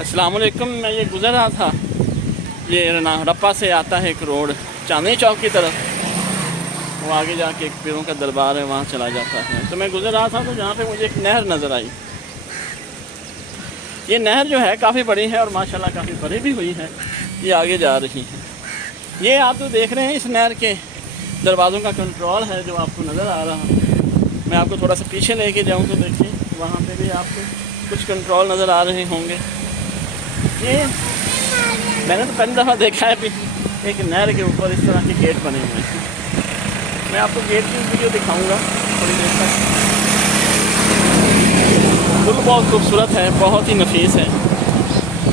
السلام علیکم. میں یہ گزر رہا تھا، یہ رپا سے آتا ہے ایک روڈ چاندنی چوک کی طرف، وہ آگے جا کے ایک پیروں کا دربار ہے، وہاں چلا جاتا ہے. تو میں گزر رہا تھا تو جہاں پہ مجھے ایک نہر نظر آئی. یہ نہر جو ہے کافی بڑی ہے اور ماشاءاللہ کافی بڑی بھی ہوئی ہے. یہ آگے جا رہی ہے. یہ آپ جو دیکھ رہے ہیں اس نہر کے دروازوں کا کنٹرول ہے جو آپ کو نظر آ رہا ہے. میں آپ کو تھوڑا سا پیچھے لے کے جاؤں تو دیکھیں وہاں پہ بھی آپ کو کچھ کنٹرول نظر آ رہے ہوں گے. یہ میں نے تو پہلی دفعہ دیکھا ہے ایک نہر کے اوپر اس طرح کے گیٹ بنے ہوئے ہیں. میں آپ کو گیٹ کی ویڈیو دکھاؤں گا تھوڑی دیر تک. پل بہت خوبصورت ہے، بہت ہی نفیس ہے.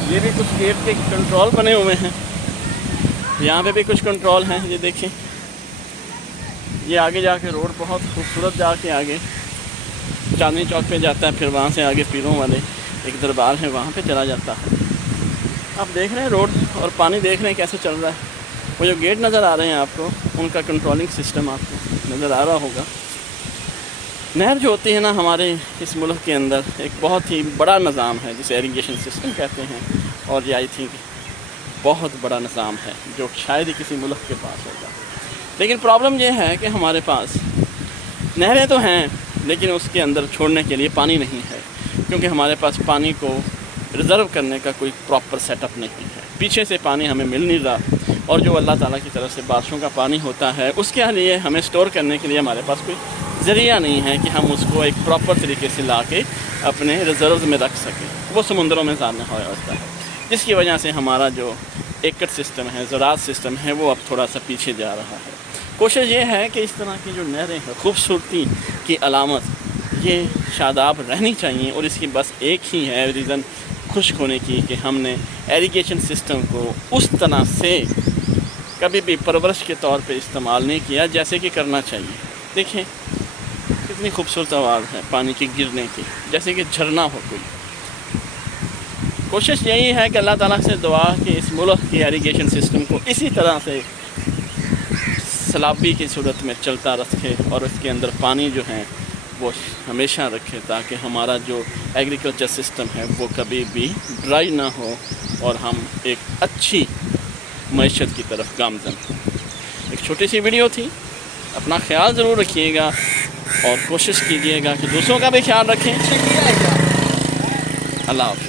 یہ بھی کچھ گیٹ کے کنٹرول بنے ہوئے ہیں. یہاں پہ بھی کچھ کنٹرول ہیں. یہ دیکھیں، یہ آگے جا کے روڈ بہت خوبصورت جا کے آگے چاندنی چوک پہ جاتا ہے، پھر وہاں سے آگے پیروں والے ایک دربار ہے وہاں پہ چلا جاتا ہے. آپ دیکھ رہے ہیں روڈ اور پانی دیکھ رہے ہیں کیسے چل رہا ہے. وہ جو گیٹ نظر آ رہے ہیں آپ کو، ان کا کنٹرولنگ سسٹم آپ کو نظر آ رہا ہوگا. نہر جو ہوتی ہے نا ہمارے اس ملک کے اندر ایک بہت ہی بڑا نظام ہے جسے ایریگیشن سسٹم کہتے ہیں، اور یہ آئی تھنک بہت بڑا نظام ہے جو شاید ہی کسی ملک کے پاس ہوگا. لیکن پرابلم یہ ہے کہ ہمارے پاس نہریں تو ہیں لیکن اس کے اندر چھوڑنے کے لیے پانی نہیں ہے، کیونکہ ہمارے پاس پانی کو ریزرو کرنے کا کوئی پراپر سیٹ اپ نہیں ہے. پیچھے سے پانی ہمیں مل نہیں رہا، اور جو اللہ تعالیٰ کی طرف سے بارشوں کا پانی ہوتا ہے اس کے لیے ہمیں سٹور کرنے کے لیے ہمارے پاس کوئی ذریعہ نہیں ہے کہ ہم اس کو ایک پراپر طریقے سے لا کے اپنے ریزروز میں رکھ سکیں. وہ سمندروں میں ضائع ہوا ہوتا ہے، جس کی وجہ سے ہمارا جو ایکٹ سسٹم ہے، زراعت سسٹم ہے، وہ اب تھوڑا سا پیچھے جا رہا ہے. کوشش یہ ہے کہ اس طرح کی جو نہریں ہیں خوبصورتی کی علامت یہ شاداب رہنی چاہیے، اور اس کی بس ایک ہی ہے ریزن خشک ہونے کی کہ ہم نے ایریگیشن سسٹم کو اس طرح سے کبھی بھی پرورش کے طور پہ استعمال نہیں کیا جیسے کہ کرنا چاہیے. دیکھیں کتنی خوبصورت آواز ہے پانی کی گرنے کی، جیسے کہ جھرنا ہو کوئی. کوشش یہی ہے کہ اللہ تعالیٰ سے دعا کہ اس ملک کی ایریگیشن سسٹم کو اسی طرح سے سیلابی کی صورت میں چلتا رکھے اور اس کے اندر پانی جو ہے وہ ہمیشہ رکھے، تاکہ ہمارا جو ایگریکلچر سسٹم ہے وہ کبھی بھی ڈرائی نہ ہو اور ہم ایک اچھی معیشت کی طرف گامزن ہوں. ایک چھوٹی سی ویڈیو تھی. اپنا خیال ضرور رکھیے گا اور کوشش کیجیے گا کہ دوسروں کا بھی خیال رکھیں. اللہ حافظ.